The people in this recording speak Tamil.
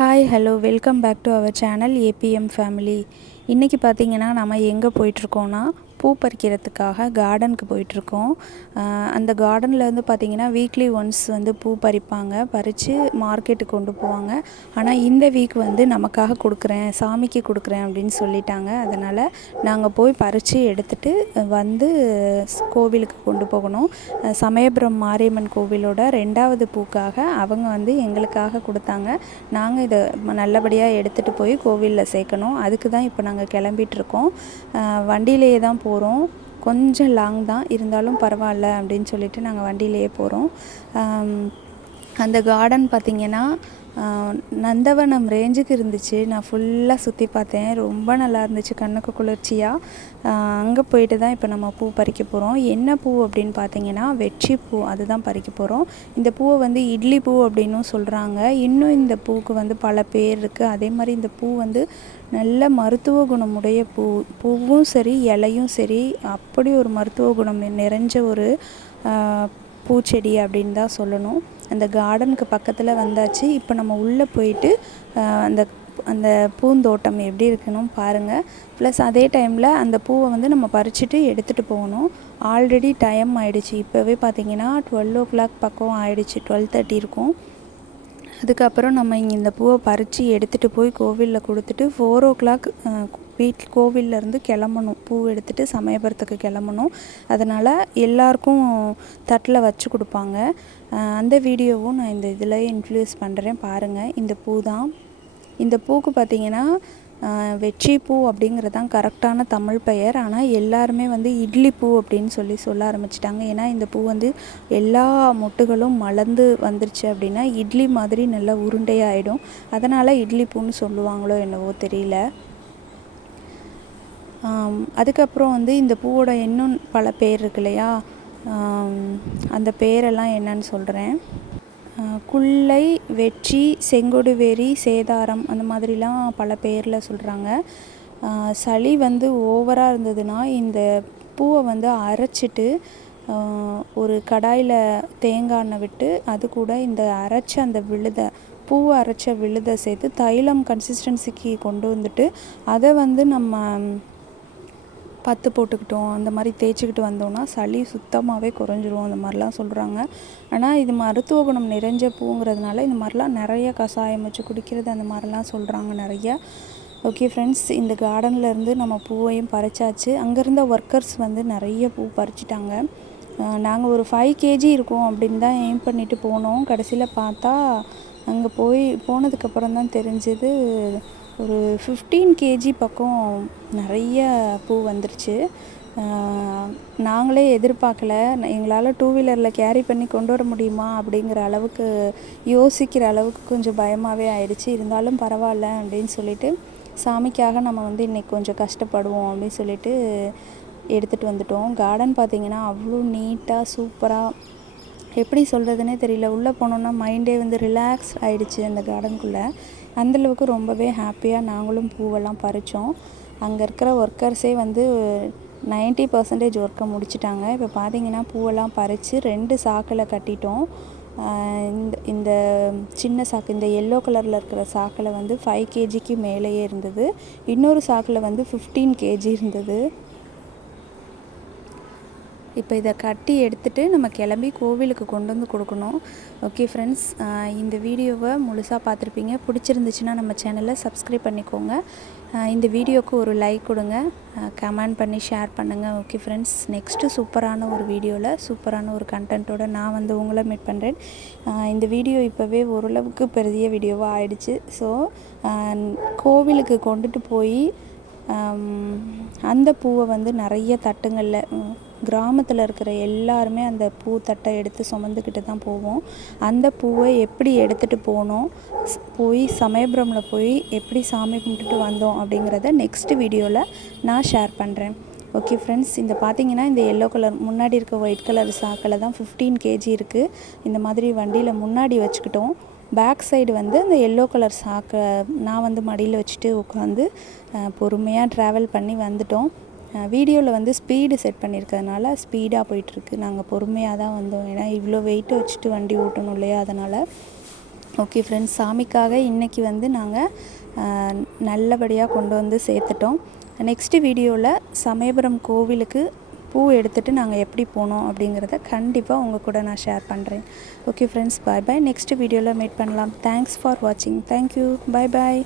Hi hello welcome back to our channel ABM family. இன்றைக்கி பார்த்திங்கன்னா நம்ம எங்கே போயிட்டுருக்கோன்னா பூ பறிக்கிறதுக்காக கார்டனுக்கு போயிட்டுருக்கோம். அந்த கார்டனில் வந்து பார்த்திங்கன்னா வீக்லி ஒன்ஸ் வந்து பூ பறிப்பாங்க, பறித்து மார்க்கெட்டுக்கு கொண்டு போவாங்க. ஆனால் இந்த வீக் வந்து நமக்காக கொடுக்குறேன், சாமிக்கு கொடுக்குறேன் அப்படின்னு சொல்லிட்டாங்க. அதனால் நாங்கள் போய் பறித்து எடுத்துகிட்டு வந்து கோவிலுக்கு கொண்டு போகணும். சமயபுரம் மாரியம்மன் கோவிலோட 2வது பூக்காக அவங்க வந்து எங்களுக்காக கொடுத்தாங்க. நாங்கள் இதை நல்லபடியாக எடுத்துகிட்டு போய் கோவிலில் சேர்க்கணும். அதுக்கு தான் இப்போ நாங்கள் கிளம்பிகிட்ருக்கோம். வண்டியிலேயே தான் போகிறோம். கொஞ்சம் லாங் தான், இருந்தாலும் பரவாயில்ல அப்படின்னு சொல்லிட்டு நாங்கள் வண்டியிலேயே போகிறோம். அந்த கார்டன் பார்த்திங்கன்னா நந்தவனம் ரேஞ்சுக்கு இருந்துச்சு. நான் ஃபுல்லாக சுற்றி பார்த்தேன், ரொம்ப நல்லா இருந்துச்சு, கண்ணுக்கு குளிர்ச்சியாக. அங்கே போயிட்டு தான் இப்போ நம்ம பூ பறிக்க போகிறோம். என்ன பூ அப்படின்னு பார்த்தீங்கன்னா வெற்றி பூ, அதுதான் பறிக்க போகிறோம். இந்த பூவை வந்து இட்லி பூ அப்படின்னும் சொல்கிறாங்க. இன்னும் இந்த பூவுக்கு வந்து பல பேர் இருக்குது. அதே மாதிரி இந்த பூ வந்து நல்ல மருத்துவ குணமுடைய பூவும் சரி இலையும் சரி அப்படி ஒரு மருத்துவ குணம் நிறைஞ்ச ஒரு பூச்செடி அப்படின்னு தான் சொல்லணும். அந்த கார்டனுக்கு பக்கத்தில் வந்தாச்சு. இப்போ நம்ம உள்ளே போயிட்டு அந்த அந்த பூந்தோட்டம் எப்படி இருக்கணும் பாருங்கள். ப்ளஸ் அதே டைமில் அந்த பூவை வந்து நம்ம பறிச்சுட்டு எடுத்துகிட்டு போகணும். ஆல்ரெடி டைம் ஆகிடுச்சு. இப்போவே பார்த்திங்கன்னா 12 o'clock பக்கம் ஆகிடுச்சு, 12:30 இருக்கும். அதுக்கப்புறம் நம்ம இங்கே இந்த பூவை பறித்து எடுத்துகிட்டு போய் கோவிலில் கொடுத்துட்டு 4 o'clock கோவிலேருந்து கிளம்பணும். பூ எடுத்துகிட்டு சமயபுரத்துக்கு கிளம்பணும். அதனால் எல்லாருக்கும் தட்டில் வச்சு கொடுப்பாங்க. அந்த வீடியோவும் நான் இந்த இதில் இன்க்ளூஸ் பண்ணுறேன் பாருங்கள். இந்த பூ தான். இந்த பூக்கு பார்த்திங்கன்னா வெற்றி பூ அப்படிங்கிறது தான் கரெக்டான தமிழ் பெயர். ஆனால் எல்லாருமே வந்து இட்லி பூ அப்படின்னு சொல்ல ஆரம்பிச்சிட்டாங்க. ஏன்னா இந்த பூ வந்து எல்லா மொட்டுகளும் மலர்ந்து வந்துருச்சு அப்படின்னா இட்லி மாதிரி நல்லா உருண்டையாகிடும். அதனால் இட்லி பூன்னு சொல்லுவாங்களோ என்னவோ தெரியல. அதுக்கப்புறம் வந்து இந்த பூவோட இன்னும் பல பேர் இருக்கு இல்லையா, அந்த பேரெல்லாம் என்னன்னு சொல்கிறேன். குள்ளை, வெற்றி, செங்கொடுவேரி, சேதாரம், அந்த மாதிரிலாம் பல பேரில் சொல்கிறாங்க. சளி வந்து ஓவராக இருந்ததுன்னா இந்த பூவை வந்து அரைச்சிட்டு ஒரு கடாயில் தேங்காய் எண்ணெய் விட்டு அது கூட இந்த அரைச்ச அந்த பூவை அரைச்ச விழுதை சேர்த்து தைலம் கன்சிஸ்டன்சிக்கு கொண்டு வந்துட்டு அதை வந்து நம்ம பத்து போட்டுக்கிட்டோம், அந்த மாதிரி தேய்ச்சிக்கிட்டு வந்தோம்னா சளி சுத்தமாகவே குறைஞ்சிரும், அந்த மாதிரிலாம் சொல்கிறாங்க. ஆனால் இது மருத்துவ குணம் நிறைஞ்ச பூங்கிறதுனால இந்த மாதிரிலாம் நிறைய கஷாயம் வச்சு குடிக்கிறது அந்த மாதிரிலாம் சொல்கிறாங்க நிறைய. ஓகே ஃப்ரெண்ட்ஸ், இந்த கார்டன்லேருந்து நம்ம பூவையும் பறிச்சாச்சு. அங்கே இருந்த ஒர்க்கர்ஸ் வந்து நிறைய பூ பறிச்சிட்டாங்க. நாங்கள் ஒரு 5 kg இருக்கோம் அப்படின்னு தான் எய்ம் பண்ணிவிட்டு போனோம். கடைசியில் பார்த்தா அங்கே போனதுக்கப்புறம் தான் தெரிஞ்சது ஒரு 15 kg பக்கம் நிறைய பூ வந்துருச்சு. நாங்களே எதிர்பார்க்கல. எங்களால் 2 வீலரில் கேரி பண்ணி கொண்டு வர முடியுமா அப்படிங்கிற அளவுக்கு யோசிக்கிற அளவுக்கு கொஞ்சம் பயமாகவே ஆயிடுச்சு. இருந்தாலும் பரவாயில்ல அப்படின்னு சொல்லிட்டு சாமிக்காக நம்ம வந்து இன்றைக்கி கொஞ்சம் கஷ்டப்படுவோம் அப்படின்னு சொல்லிட்டு எடுத்துகிட்டு வந்துட்டோம். கார்டன் பார்த்திங்கன்னா அவ்வளோ நீட்டாக சூப்பராக, எப்படி சொல்கிறதுனே தெரியல. உள்ளே போனோன்னா மைண்டே வந்து ரிலாக்ஸ் ஆகிடுச்சு அந்த கார்டனுக்குள்ளே. அந்தளவுக்கு ரொம்பவே ஹாப்பியாக நாங்களும் பூவெல்லாம் பறித்தோம். அங்கே இருக்கிற ஒர்க்கர்ஸே வந்து 90% ஒர்க்கை முடிச்சிட்டாங்க. இப்போ பார்த்திங்கன்னா பூவெல்லாம் பறித்து 2 சாக்கில் கட்டிட்டோம். இந்த சின்ன சாக்கு, இந்த எல்லோ கலரில் இருக்கிற சாக்கில் வந்து 5 kgக்கு மேலேயே இருந்தது. இன்னொரு சாக்கில் வந்து 15 kg இருந்தது. இப்போ இதை கட்டி எடுத்துகிட்டு நம்ம கிளம்பி கோவிலுக்கு கொண்டு வந்து கொடுக்கணும். ஓகே ஃப்ரெண்ட்ஸ், இந்த வீடியோவை முழுசாக பார்த்துருப்பீங்க. பிடிச்சிருந்துச்சுன்னா நம்ம சேனலை சப்ஸ்கிரைப் பண்ணிக்கோங்க. இந்த வீடியோவுக்கு ஒரு லைக் கொடுங்க, கமெண்ட் பண்ணி ஷேர் பண்ணுங்கள். ஓகே ஃப்ரெண்ட்ஸ், நெக்ஸ்ட்டு சூப்பரான ஒரு வீடியோவில் சூப்பரான ஒரு கண்டென்ட்டோடு நான் வந்து உங்களை மீட் பண்ணுறேன். இந்த வீடியோ இப்போவே ஓரளவுக்கு பெரிய வீடியோவாக ஆயிடுச்சு. ஸோ கோவிலுக்கு கொண்டுட்டு போய் அந்த பூவை வந்து நிறைய தட்டுங்களில் கிராமத்தில் இருக்கிற எல்லாருமே அந்த பூ தட்டை எடுத்து சுமந்துக்கிட்டு தான் போவோம். அந்த பூவை எப்படி எடுத்துகிட்டு போய் சமயபுரமில் போய் எப்படி சாமி கும்பிட்டுட்டு வந்தோம் அப்படிங்கிறத நெக்ஸ்ட் வீடியோவில் நான் ஷேர் பண்ணுறேன். ஓகே ஃப்ரெண்ட்ஸ், இந்த பார்த்திங்கன்னா இந்த எல்லோ கலர் முன்னாடி இருக்க ஒயிட் கலர் சாக்கில் தான் 15 kg இருக்குது. இந்த மாதிரி வண்டியில் முன்னாடி வச்சுக்கிட்டோம். பேக் சைடு வந்து அந்த எல்லோ கலர் சாக்கை நான் வந்து மடியில் வச்சுட்டு உட்காந்து பொறுமையாக ட்ராவல் பண்ணி வந்துட்டோம். வீடியோவில் வந்து ஸ்பீடு செட் பண்ணியிருக்கிறதுனால ஸ்பீடாக போயிட்டுருக்கு. நாங்கள் பொறுமையாக தான் வந்தோம். ஏன்னா இவ்வளோ வெயிட்டு வச்சுட்டு வண்டி ஓட்டணும் இல்லையா, அதனால் ஓகே ஃப்ரெண்ட்ஸ், சாமிக்காக இன்றைக்கி வந்து நாங்கள் நல்லபடியாக கொண்டு வந்து சேர்த்துட்டோம். நெக்ஸ்ட்டு வீடியோவில் சமயபுரம் கோவிலுக்கு பூ எடுத்துகிட்டு நாங்கள் எப்படி போனோம் அப்படிங்கிறத கண்டிப்பாக உங்கள் கூட நான் ஷேர் பண்ணுறேன். ஓகே ஃப்ரெண்ட்ஸ், பாய் பாய். நெக்ஸ்ட் வீடியோவில் மீட் பண்ணலாம். தேங்க்ஸ் ஃபார் வாட்சிங். தேங்க்யூ. பாய் பாய்.